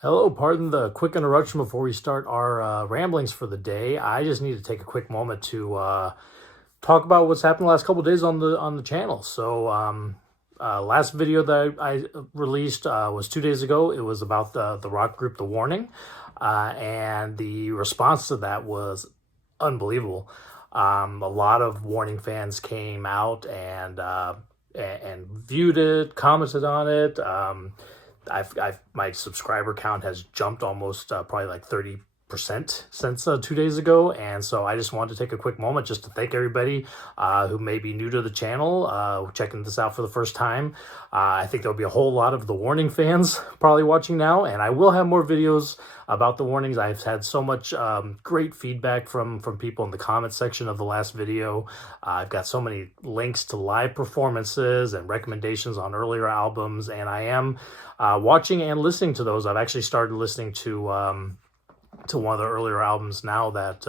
Hello, pardon the quick interruption before we start our ramblings for the day. I just need to take a quick moment to talk about what's happened the last couple of days on the channel. Last video that I released was 2 days ago. It was about the rock group The Warning, and the response to that was unbelievable. A lot of Warning fans came out and viewed it, commented on it. My subscriber count has jumped almost probably like 30% since 2 days ago. And so I just wanted to take a quick moment just to thank everybody who may be new to the channel, checking this out for the first time. I think there'll be a whole lot of The Warning fans probably watching now, and I will have more videos about The Warnings. I've had so much great feedback from people in the comment section of the last video. I've got so many links to live performances and recommendations on earlier albums, and I am watching and listening to those. I've actually started listening to one of the earlier albums now that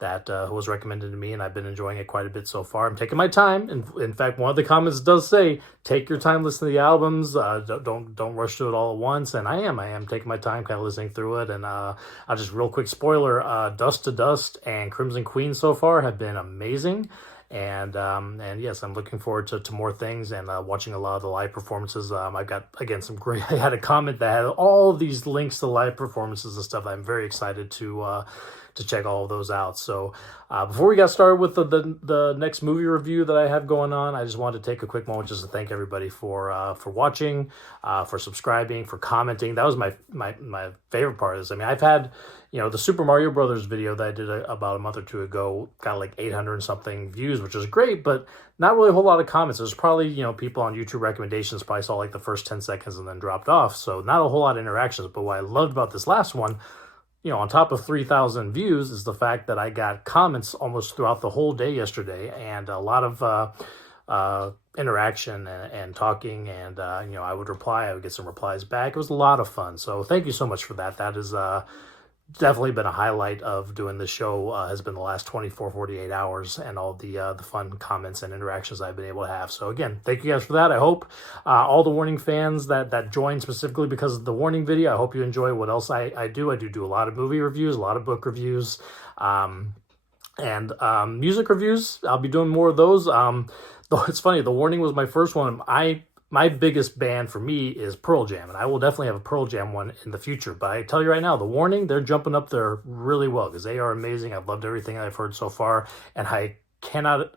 was recommended to me, and I've been enjoying it quite a bit so far. I'm taking my time, and in fact, one of the comments does say, "Take your time listening to the albums. Don't rush to it all at once." And I am taking my time, kind of listening through it. And I'll just real quick spoiler: Dust to Dust and Crimson Queen so far have been amazing. And yes, I'm looking forward to more things and watching a lot of the live performances. I've got, again, some great, I had a comment that had all these links to live performances and stuff. I'm very excited to check all of those out. So before we got started with the next movie review that I have going on, I just wanted to take a quick moment just to thank everybody for watching, for subscribing, for commenting. That was my favorite part of this. I mean, I've had, the Super Mario Brothers video that I did about a month or two ago got like 800 and something views, which is great, but not really a whole lot of comments. There's probably, people on YouTube recommendations probably saw like the first 10 seconds and then dropped off. So not a whole lot of interactions. But what I loved about this last one, on top of 3,000 views, is the fact that I got comments almost throughout the whole day yesterday, and a lot of interaction and talking, and I would reply, I would get some replies back. It was a lot of fun. So thank you so much for that. That is definitely been a highlight of doing this show, has been the last 24, 48 hours, and all the fun comments and interactions I've been able to have. So again, thank you guys for that. I hope all the Warning fans that joined specifically because of the Warning video, I hope you enjoy what else I do. I do a lot of movie reviews, a lot of book reviews, and music reviews. I'll be doing more of those. Though it's funny, The Warning was my first one. My biggest band for me is Pearl Jam, and I will definitely have a Pearl Jam one in the future. But I tell you right now, The Warning, they're jumping up there really well because they are amazing. I've loved everything I've heard so far, and I cannot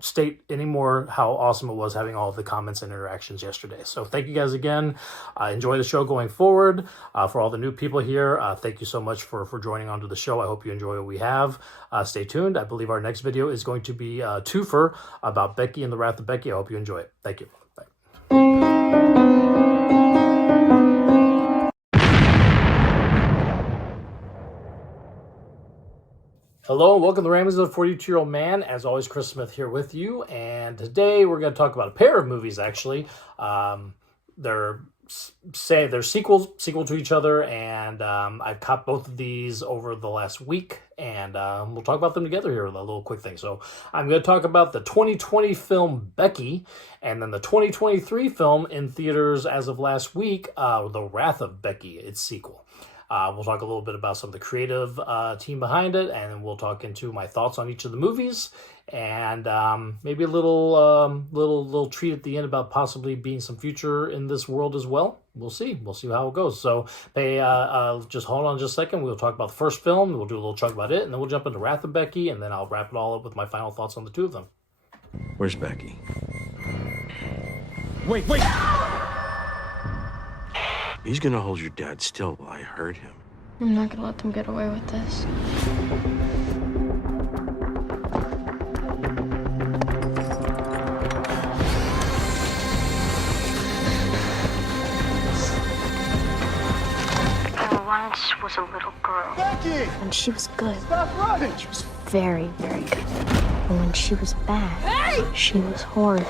state anymore how awesome it was having all of the comments and interactions yesterday. So thank you guys again. Enjoy the show going forward. For all the new people here, thank you so much for joining onto the show. I hope you enjoy what we have. Stay tuned. I believe our next video is going to be a twofer about Becky and the Wrath of Becky. I hope you enjoy it. Thank you. Bye. Hello and welcome to the Ramblings of the 42-Year-Old Man. As always, Chris Smith here with you, and today we're going to talk about a pair of movies, actually. They're sequel to each other, and I've caught both of these over the last week, and we'll talk about them together here with a little quick thing. So I'm going to talk about the 2020 film Becky, and then the 2023 film in theaters as of last week, The Wrath of Becky, its sequel. We'll talk a little bit about some of the creative team behind it, and then we'll talk into my thoughts on each of the movies, and maybe a little treat at the end about possibly being some future in this world as well. We'll see how it goes. So just hold on just a second. We'll talk about the first film, we'll do a little chunk about it, and then we'll jump into Wrath of Becky, and then I'll wrap it all up with my final thoughts on the two of them. Where's Becky? Wait! He's gonna hold your dad still while I hurt him. I'm not gonna let them get away with this. There once was a little girl. Becky! And she was good. Stop running! She was very, very good. And when she was bad, she was horrid.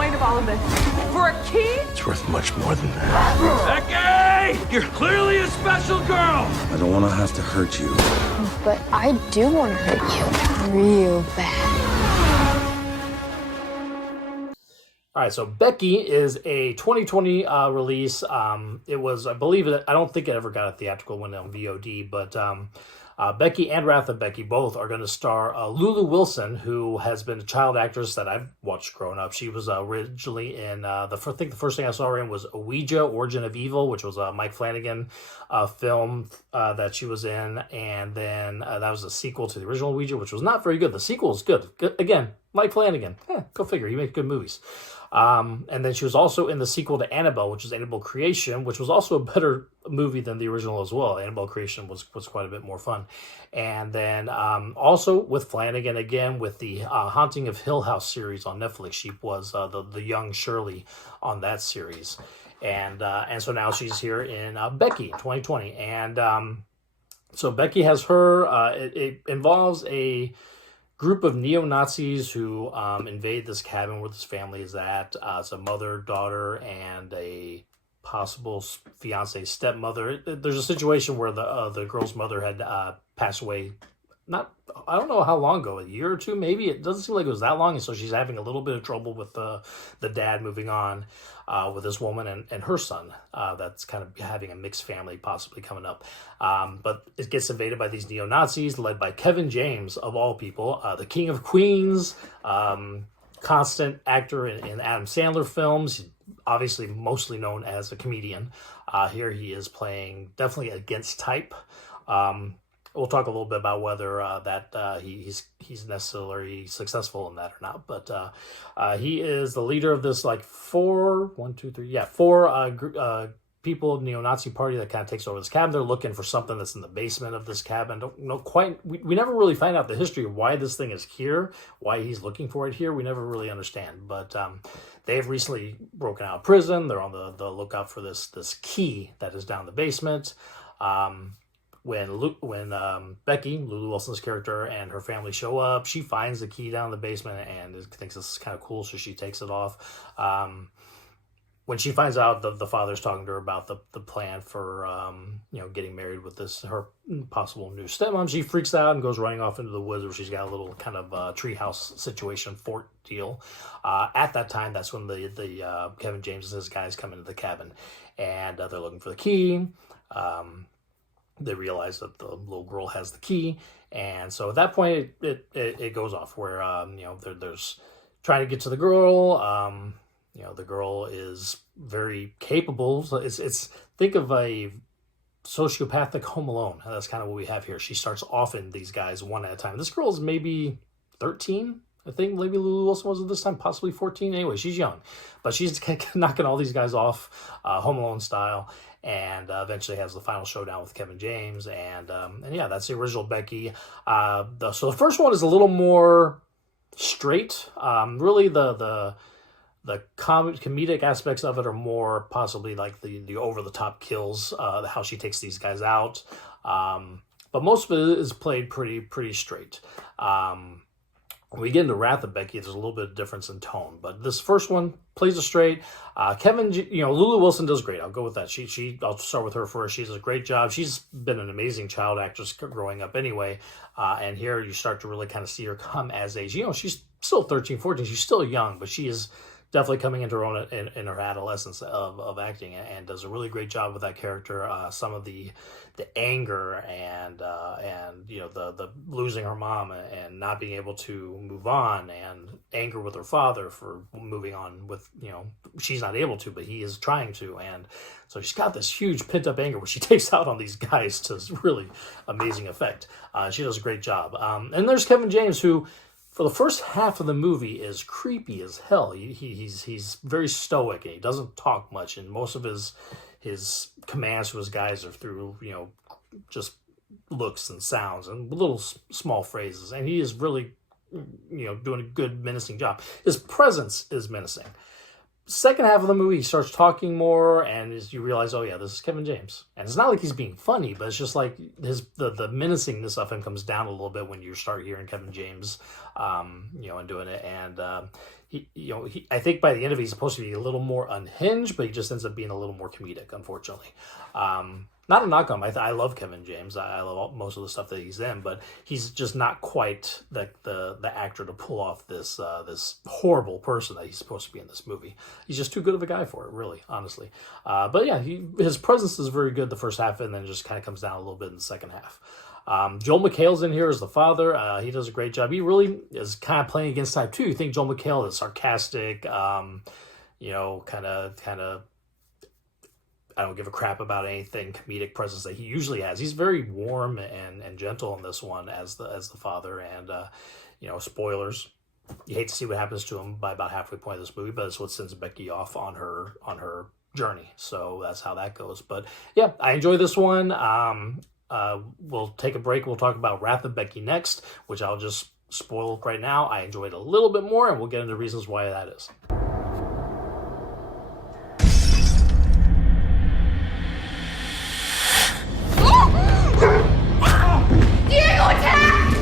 Of all of this for a key? It's worth much more than that. Becky! You're clearly a special girl! I don't want to have to hurt you. But I do want to hurt you real bad. All right, so Becky is a 2020 release. It was, I believe, I don't think it ever got a theatrical one on VOD, but Becky and Wrath of Becky both are going to star Lulu Wilson, who has been a child actress that I've watched growing up. She was originally in, I think the first thing I saw her in was Ouija, Origin of Evil, which was a Mike Flanagan film that she was in. And then that was a sequel to the original Ouija, which was not very good. The sequel is good. Again, Mike Flanagan. Go figure. He makes good movies. And then she was also in the sequel to Annabelle, which is Annabelle Creation, which was also a better movie than the original as well. Annabelle Creation was quite a bit more fun. And then also with Flanagan again with the Haunting of Hill House series on Netflix. She was the young Shirley on that series. And so now she's here in Becky 2020. And so Becky has her, it involves a group of neo-Nazis who invade this cabin where this family is at. It's a mother, daughter, and a possible fiance stepmother. There's a situation where the girl's mother had passed away. I don't know how long ago, a year or two, maybe. It doesn't seem like it was that long, and so she's having a little bit of trouble with the dad moving on with this woman and her son. That's kind of having a mixed family possibly coming up. But it gets invaded by these neo-Nazis led by Kevin James, of all people, the King of Queens, constant actor in Adam Sandler films, obviously mostly known as a comedian. Here he is playing definitely against type. We'll talk a little bit about whether he's necessarily successful in that or not. But he is the leader of this four people neo-Nazi party that kind of takes over this cabin. They're looking for something that's in the basement of this cabin. Don't know quite. We never really find out the history of why this thing is here, why he's looking for it here. We never really understand. But they've recently broken out of prison. They're on the lookout for this key that is down the basement. When Becky, Lulu Wilson's character, and her family show up, she finds the key down in the basement and thinks this is kind of cool, so she takes it off. When she finds out the father's talking to her about the plan for getting married with her possible new stepmom, she freaks out and goes running off into the woods where she's got a little kind of treehouse situation, fort deal. At that time, that's when the Kevin James and his guys come into the cabin, and they're looking for the key. They realize that the little girl has the key, and so at that point it goes off where there's trying to get to the girl. The girl is very capable. So it's think of a sociopathic Home Alone. That's kind of what we have here. She starts offing these guys one at a time. This girl is maybe 13. I think maybe Lulu Wilson was at this time, possibly 14. Anyway, she's young, but she's knocking all these guys off, Home Alone style. And eventually has the final showdown with Kevin James, and yeah, that's the original Becky. So the first one is a little more straight. Really, the comedic aspects of it are more possibly like the over the top kills, how she takes these guys out. But most of it is played pretty straight. When we get into Wrath of Becky, there's a little bit of difference in tone, but this first one plays it straight. Lulu Wilson does great. I'll go with that. I'll start with her first. She does a great job. She's been an amazing child actress growing up anyway, and here you start to really kind of see her come as age. She's still 13, 14. She's still young, but she is definitely coming into her own in her adolescence of acting, and does a really great job with that character. Some of the anger and the losing her mom and not being able to move on, and anger with her father for moving on with, she's not able to, but he is trying to. And so she's got this huge pent up anger where she takes out on these guys to really amazing effect. She does a great job. And there's Kevin James, who for the first half of the movie is creepy as hell. He's very stoic, and he doesn't talk much, and most of his commands to his guys are through just looks and sounds and little small phrases, and he is really doing a good menacing job. His presence is menacing. Second half of the movie, he starts talking more, and you realize, oh yeah, this is Kevin James. And it's not like he's being funny, but it's just like the menacingness of him comes down a little bit when you start hearing Kevin James, and doing it. And I think by the end of it, he's supposed to be a little more unhinged, but he just ends up being a little more comedic, unfortunately. Not a knock on him. I love Kevin James. I love most of the stuff that he's in, but he's just not quite the actor to pull off this horrible person that he's supposed to be in this movie. He's just too good of a guy for it, really, honestly. But yeah, his presence is very good the first half, and then just kind of comes down a little bit in the second half. Joel McHale's in here as the father. He does a great job. He really is kind of playing against type 2. You think Joel McHale is sarcastic, kind of I don't give a crap about anything comedic presence that he usually has. He's very warm and gentle in this one as the father. And spoilers, you hate to see what happens to him by about halfway point of this movie, but it's what sends Becky off on her journey. So that's how that goes. But yeah, I enjoy this one. We'll take a break. We'll talk about Wrath of Becky next, which I'll just spoil right now. I enjoyed a little bit more, and we'll get into reasons why that is. Diego, attack!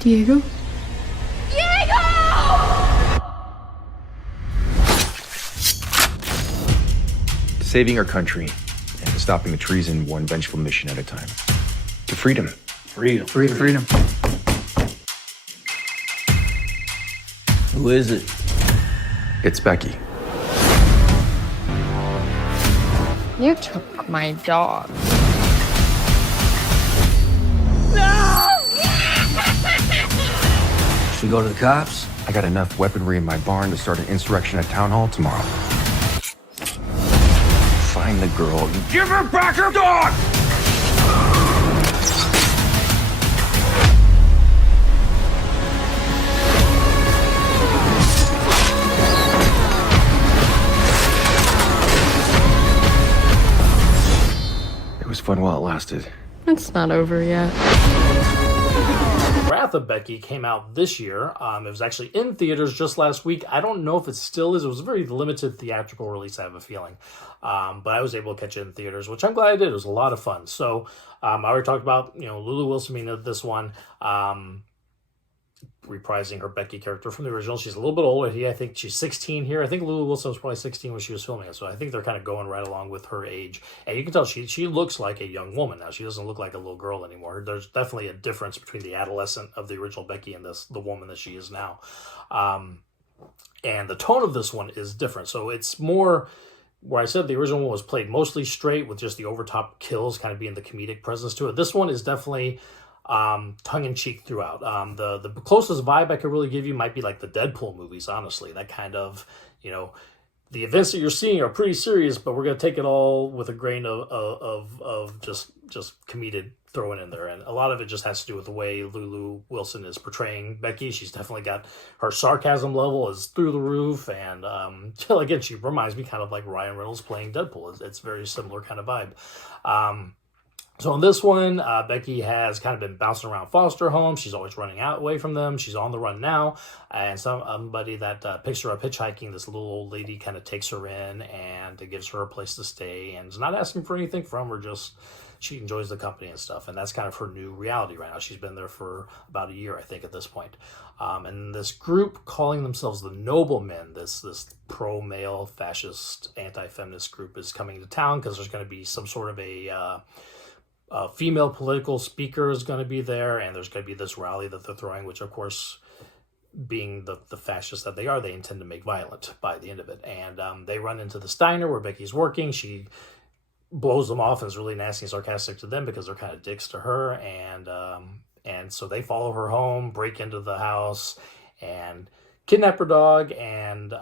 Diego? Saving our country and stopping the treason one vengeful mission at a time. To freedom. Freedom. Freedom. Who is it? It's Becky. You took my dog. Should we go to the cops? I got enough weaponry in my barn to start an insurrection at Town Hall tomorrow. Find the girl and Give her back her dog! it was fun while it lasted. It's not over yet. Wrath of Becky came out this year. It was actually in theaters just last week. I don't know if it still is. It was a very limited theatrical release, I have a feeling. But I was able to catch it in theaters, which I'm glad I did. It was a lot of fun. So I already talked about Lulu Wilson being in this one, reprising her Becky character from the original. She's a little bit older. I think she's 16 here. I think Lulu Wilson was probably 16 when she was filming it. So I think they're kind of going right along with her age. And you can tell she looks like a young woman now. She doesn't look like a little girl anymore. There's definitely a difference between the adolescent of the original Becky and the woman that she is now. And the tone of this one is different. So it's more, where I said the original one was played mostly straight with just the overtop kills kind of being the comedic presence to it. This one is definitely tongue-in-cheek throughout. The closest vibe I could really give you might be like the Deadpool movies, honestly. That kind of, the events that you're seeing are pretty serious, but we're going to take it all with a grain of just comedic thrown in there. And a lot of it just has to do with the way Lulu Wilson is portraying Becky. She's definitely got her sarcasm level is through the roof. And again, she reminds me kind of like Ryan Reynolds playing Deadpool. It's very similar kind of vibe. So in this one, Becky has kind of been bouncing around foster homes. She's always running away from them. She's on the run now. And somebody that picks her up hitchhiking, this little old lady kind of takes her in and gives her a place to stay and is not asking for anything from her, just she enjoys the company and stuff. And that's kind of her new reality right now. She's been there for about a year, I think, at this point. And this group calling themselves the Noblemen, this pro-male, fascist, anti-feminist group is coming to town because there's going to be some sort of a female political speaker is going to be there, and there's going to be this rally that they're throwing, which, of course, being the fascists that they are, they intend to make violent by the end of it. And they run into the diner where Becky's working. She blows them off and is really nasty and sarcastic to them because they're kind of dicks to her. And so they follow her home, break into the house, and kidnap her dog and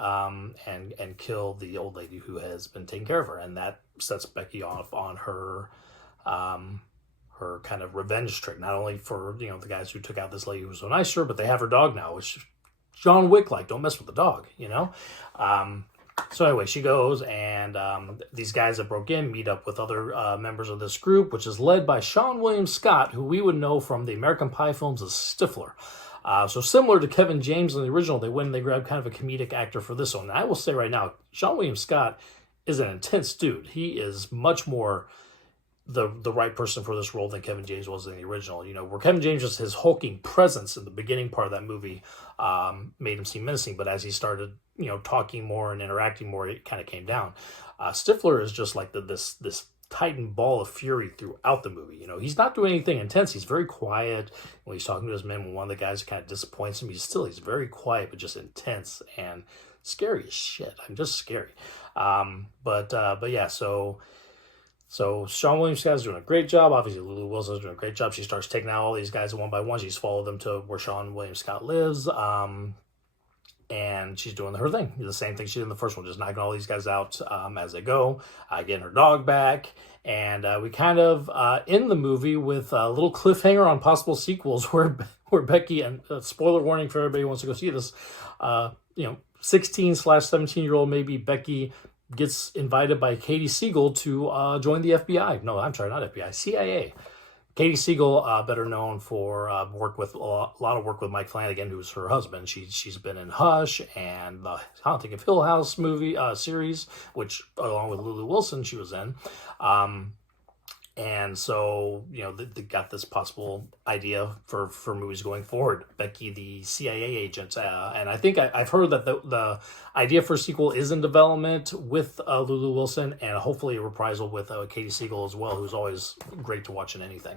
kill the old lady who has been taking care of her. And that sets Becky off on her kind of revenge trick, not only for the guys who took out this lady who was so nice to her, but they have her dog now, which John Wick like, don't mess with the dog, so anyway, she goes and these guys that broke in meet up with other members of this group, which is led by Sean William Scott, who we would know from the American Pie films as Stifler. So similar to Kevin James in the original, they went and they grabbed kind of a comedic actor for this one. And I will say right now, Sean William Scott is an intense dude. He is much more the right person for this role than Kevin James was in the original. You know, where Kevin James, just his hulking presence in the beginning part of that movie made him seem menacing, but as he started, you know, talking more and interacting more, it kind of came down. Stifler is just like this titan ball of fury throughout the movie. You know, he's not doing anything intense. He's very quiet when he's talking to his men. When one of the guys kind of disappoints him, he's very quiet, but just intense and scary as shit. I'm just scary. But yeah, so Sean William Scott is doing a great job. Obviously, Lulu Wilson is doing a great job. She starts taking out all these guys one by one. She's followed them to where Sean William Scott lives. And she's doing her thing. The same thing she did in the first one, just knocking all these guys out as they go, getting her dog back. And we kind of end the movie with a little cliffhanger on possible sequels where Becky, and spoiler warning for everybody who wants to go see this, 16/17-year-old maybe Becky gets invited by Katie Siegel to join the FBI. No, I'm sorry, not FBI, CIA. Katie Siegel, better known for a lot of work with Mike Flanagan, who's her husband. She's been in Hush and the Haunting of Hill House movie series, which along with Lulu Wilson she was in. And so, you know, they got this possible idea for movies going forward. Becky, the CIA agent. And I think I've heard that the idea for a sequel is in development with Lulu Wilson, and hopefully a reprisal with Katie Siegel as well, who's always great to watch in anything.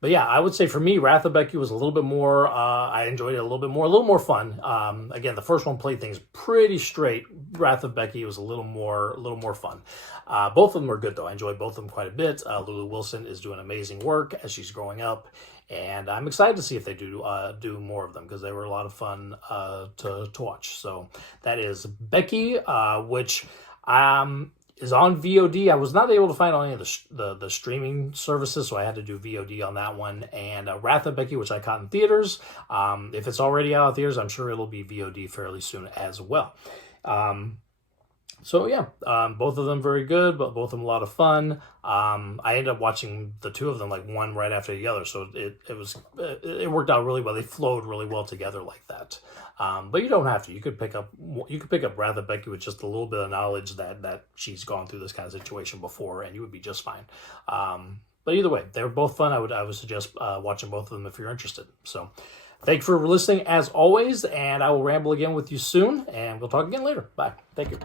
But yeah, I would say for me, Wrath of Becky was a little bit more, I enjoyed it a little more fun. Again, the first one played things pretty straight. Wrath of Becky was a little more fun. Both of them are good though. I enjoyed both of them quite a bit. Lulu Wilson is doing amazing work as she's growing up. And I'm excited to see if they do more of them, because they were a lot of fun to watch. So that is Becky, which is on VOD. I was not able to find on any of the streaming services, so I had to do VOD on that one. And Wrath of Becky, which I caught in theaters. If it's already out of theaters, I'm sure it'll be VOD fairly soon as well. So yeah, both of them very good, but both of them a lot of fun. I ended up watching the two of them like one right after the other, so it worked out really well. They flowed really well together like that. But you don't have to. You could pick up Wrath of Becky with just a little bit of knowledge that she's gone through this kind of situation before, and you would be just fine. But either way, they're both fun. I would suggest watching both of them if you're interested. So thank you for listening as always, and I will ramble again with you soon, and we'll talk again later. Bye. Thank you.